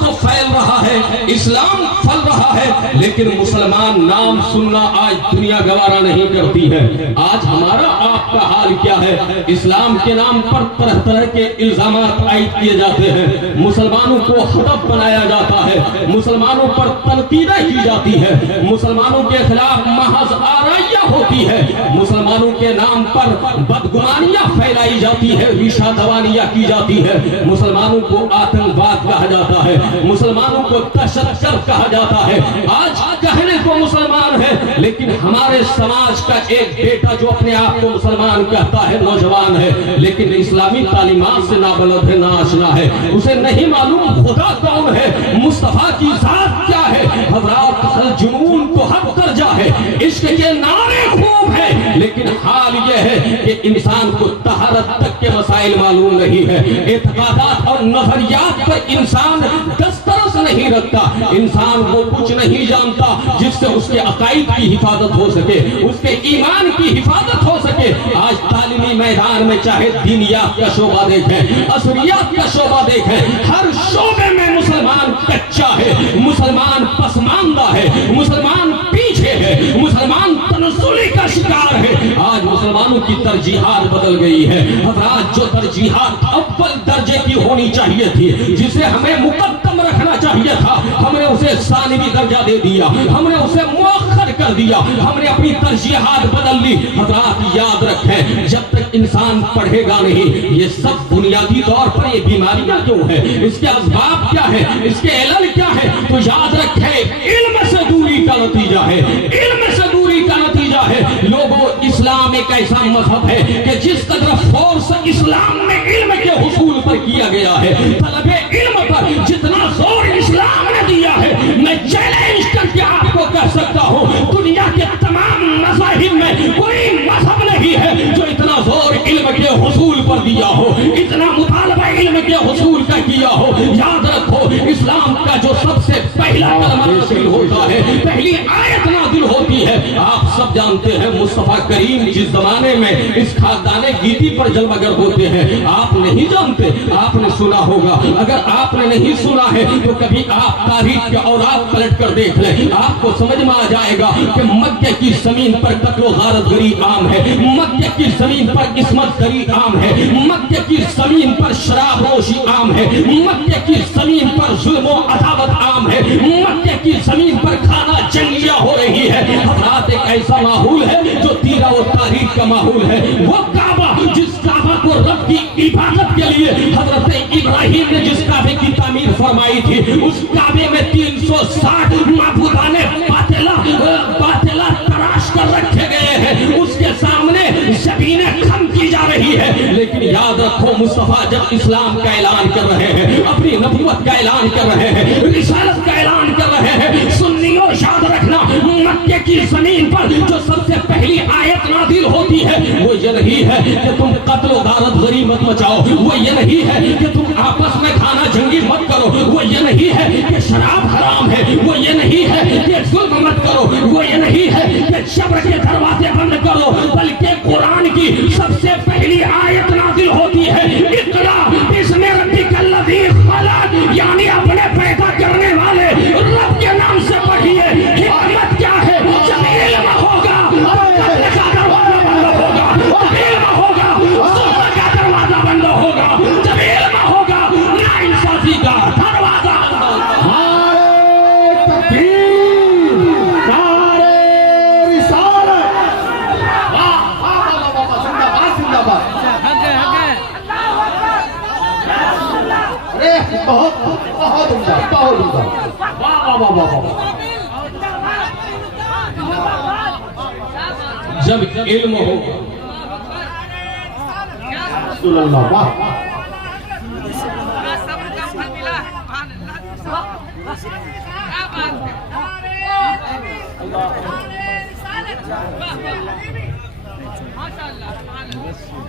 تو پھیل رہا ہے، اسلام پھل رہا ہے، لیکن مسلمان نام سننا آج دنیا گوارا نہیں کرتی ہے۔ آج ہمارا آپ کا حال کیا ہے؟ اسلام کے نام پر طرح طرح کے الزامات عائد کیے جاتے ہیں، مسلمانوں کو ہدف بنایا جاتا ہے، مسلمانوں پر تنقیدیں کی جاتی ہے، مسلمانوں کے خلاف محض آرائیاں ہوتی ہے، مسلمانوں کے نام پر بدگمانیاں پھیلائی جاتی ہے، ریشہ دوانیاں کی جاتی ہے، مسلمانوں کو آتنکواد کہا جاتا ہے، مسلمانوں کو دہشت گرد کہا جاتا ہے۔ آج کہنے کو مسلمان ہے، لیکن ہمارے سماج کا ایک بیٹا جو اپنے آپ کو مسلمان کہتا ہے، نوجوان ہے، لیکن اسلامی تعلیمات سے نابلد ہے، ناآشنا ہے، اسے نہیں معلوم خدا کون ہے، مصطفیٰ کی ذات کیا ہے۔ حضرات الجنون تو حق درجہ ہے، عشق کے نعرے خوب ہے، لیکن حال یہ ہے کہ انسان کو طہارت تک کے مسائل معلوم نہیں ہے، اعتقادات اور نظریات پر انسان دسترس نہیں رکھتا، انسان وہ کچھ نہیں جانتا جس سے اس کے عقائد کی حفاظت ہو سکے، اس کے ایمان کی حفاظت ہو سکے۔ آج تعلیمی میدان میں چاہے دینیات کا شعبہ دیکھیں، عصریات کا شعبہ دیکھیں، ہر شعبے میں مسلمان کچا ہے، مسلمان پسماندہ ہے، مسلمان پیچھے ہے، مسلمان تنزلی کا شکار ہے۔ آج مسلمانوں کی ترجیحات بدل گئی ہے۔ حضرات جو ترجیحات اول درجے کی ہونی چاہیے تھی، جسے ہمیں مقدم رکھنا چاہیے تھا، ہم نے اسے ثانوی درجہ دے دیا، ہم نے اسے مؤخر کر دیا، ہم نے اپنی ترجیحات بدل لی۔ حضرات یاد رکھیں، جب تک انسان پڑھے گا نہیں، یہ سب بنیادی طور پر یہ بیماریاں کیوں ہیں، اس کے اسباب کیا ہیں، اس کے علل کیا ہیں، تو یاد رکھیں علم سے دوری کا نتیجہ ہے، علم سے دوری کا نتیجہ ہے۔ لوگوں، اسلام ایک ایسا مذہب ہے کہ جس قدر فورس اسلام میں علم کے حصول پر کیا گیا ہے، طلب علم پر جتنا زور اسلام نے دیا ہے، میں چیلنج کر کے آپ کو کہہ سکتا ہوں دنیا کے تمام مذاہب میں کوئی مذہب نہیں ہے جو اتنا زور علم کے حصول پر دیا ہو، اتنا مطالبہ علم کے حصول کا کیا ہو۔ یاد رکھو، اسلام کا جو سب سے پہلا کلمہ نازل ہوتا ہے، پہلی آیت نازل ہوتی ہے، آپ سب جانتے ہیں مصطفیٰ کریم جس زمانے میں اس خاکدانِ گیتی پر جلوگر ہوتے ہیں، آپ نہیں جانتے، آپ نے سنا ہوگا۔ اگر آپ نے نہیں سنا ہے تو کبھی آپ تاریخ کے اوراق پلٹ کر دیکھ لیں، آپ کو سمجھ میں آ جائے گا کہ مکہ کی زمین پر قتل و غارت گری عام ہے، مکہ کی زمین پر عصمت گری عام ہے، مکہ کی زمین پر شراب نوشی عام ہے، مکہ کی زمین پر ظلم و عداوت عام ہے، مکہ کی زمین پر کھانا جنگیاں ہو رہی ہے۔ حضرات ایک ایسا ماحول ہے جو تیرہ و تاریخ کا ماحول ہے، وہ کعبہ جس کعبہ کو رب کی عبادت کے لیے حضرت ابراہیم نے جس کعبے کی تعمیر فرمائی تھی، اس کعبے میں 360 معبودان باطلہ تراش کر رکھے گئے ہیں، اس کے سامنے زمینیں خم کی جا رہی ہے۔ لیکن یاد رکھو، مصطفیٰ جب اسلام کا اعلان کر رہے ہیں، اپنی نبوت کا اعلان کر رہے ہیں، رسالت کا اعلان کر رہے ہیں، سنیوں یاد رکھنا، مکہ کی زمین پر جو سب سے پہلی آیت نازل ہوتی ہے وہ یہ نہیں ہے کہ تم قتل و غارت غری مت مچاؤ، وہ یہ نہیں ہے کہ تم آپس میں کھانا جنگی مت کرو، وہ یہ نہیں ہے کہ شراب حرام ہے، وہ یہ نہیں ہے کہ ظلم مت کرو، وہ یہ نہیں ہے کہ شبر کے دروازے بند کرو، بلکہ قرآن کی سب سے پہلی آیت نازل ہوتی ہے، اقرا بسم ربک الذی خلق، یعنی اپنے پیدا کرنے والے رب کے نام سے پڑھیے۔ حکمت کیا ہے؟ جب علم ہوگا قتل کا دروازہ بند ہوگا، جب علم ہوگا ظلم کا دروازہ بند ہوگا، جب علم ہوگا ناانصافی کا دروازہ بند ہوگا۔ نعرے تکبیر، نعرے رسالت، زندہ باد، زندہ باد۔ بہت بہت عمدہ، بہت عمدہ، واہ واہ واہ واہ۔ جب علم ہو رسول اللہ، واہ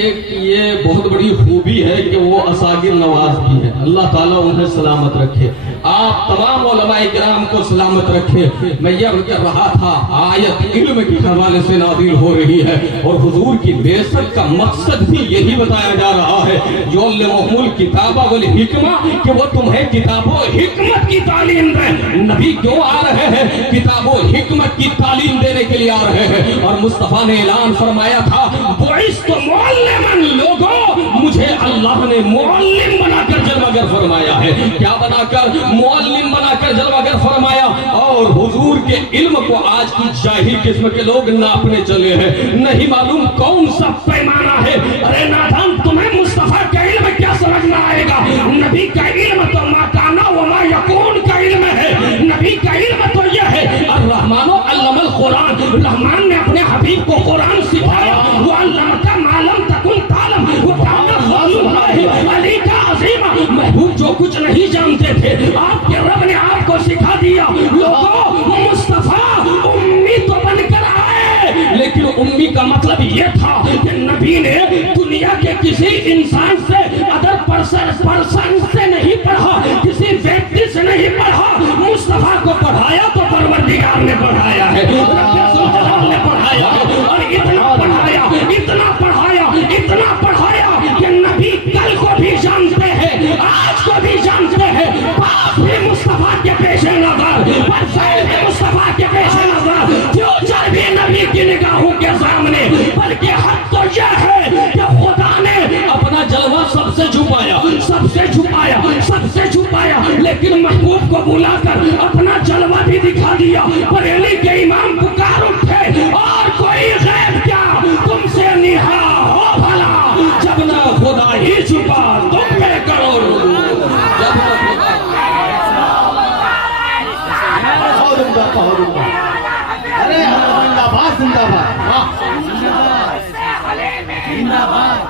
ایک یہ بہت بڑی خوبی ہے کہ وہ اساگر نواز بھی ہے. اللہ تعالیٰ انہیں سلامت رکھے. آپ تمام علماء کرام کو سلامت رکھے. میں یہ کہہ رہا تھا آیت علم کے حوالے سے نازل ہو رہی ہے اور حضور کی بعثت کا مقصد بھی یہی بتایا جا رہا ہے یعلمہم الکتاب والحکمہ کہ وہ تمہیں کتاب و حکمت کی تعلیم دیں. نبی کیوں آ رہے ہیں؟ کتاب و حکمت کی تعلیم دینے کے لیے آ رہے ہیں. اور مصطفیٰ نے اعلان فرمایا تھا بعثت معلما، لوگوں مجھے اللہ نے معلم بنا کر جلوگر فرمایا ہے. کیا بنا کر؟ معلم بنا کر جلوگر فرمایا. اور حضور کے علم کو آج کی جاہل قسم کے لوگ ناپنے چلے ہیں. نہیں معلوم کون سا پیمانہ ہے. ارے نادان، تمہیں مصطفیٰ کا علم کیا سمجھنا آئے گا؟ نبی کا علم تو ما کانا وما یکون کا علم ہے. نبی کا علم تو یہ ہے الرحمن علم القرآن. رحمان نے اپنے حبیب کو قرآن سکھایا. وہ علم کا معلوم تکن تعلم وہ کانا خالو ہے علی کا عظیم. محبوب جو کچھ نہیں جانتے تھے آپ کے رب نے آپ کو سکھا دیا. لوگوں مصطفیٰ امی تو بن کر آئے، لیکن امی کا مطلب یہ تھا کہ نبی نے دنیا کے کسی انسان سے ادر پرسن سے نہیں پڑھا، کسی ویکتی سے نہیں پڑھا. مصطفیٰ کو پڑھایا تو پروردگار نے پڑھایا ہے، رب الجلال نے پڑھایا ہے. اور اتنا پڑھایا اتنا پڑھایا اتنا پڑھایا کہ نبی کل کو بھی جانتے ہیں، آج کو بھی جانتے ہیں. پاس بھی مصطفیٰ کے پیش نظر، پرفیل بھی مصطفیٰ کے پیش نظر، فیوچر بھی نبی کی نگاہوں کے سامنے. بلکہ حق تو یہ ہے کہ خدا نے اپنا جلوہ سب سے چھپایا، سب سے چھپایا، سب سے چھپایا، لیکن محبوب کو بلا کر اپنا جلوہ بھی دکھا دیا. بریلی کے امام پکار اٹھے اور کوئی غیب کیا تم سے نہا ہو بھلا، جب نہ خدا ہی چھپا تم پہ کرو رجوع. جب نہ خدا بہت عمدہ بہت عمدہ. ارے زنداباد زنداباد. واہ زنداباد.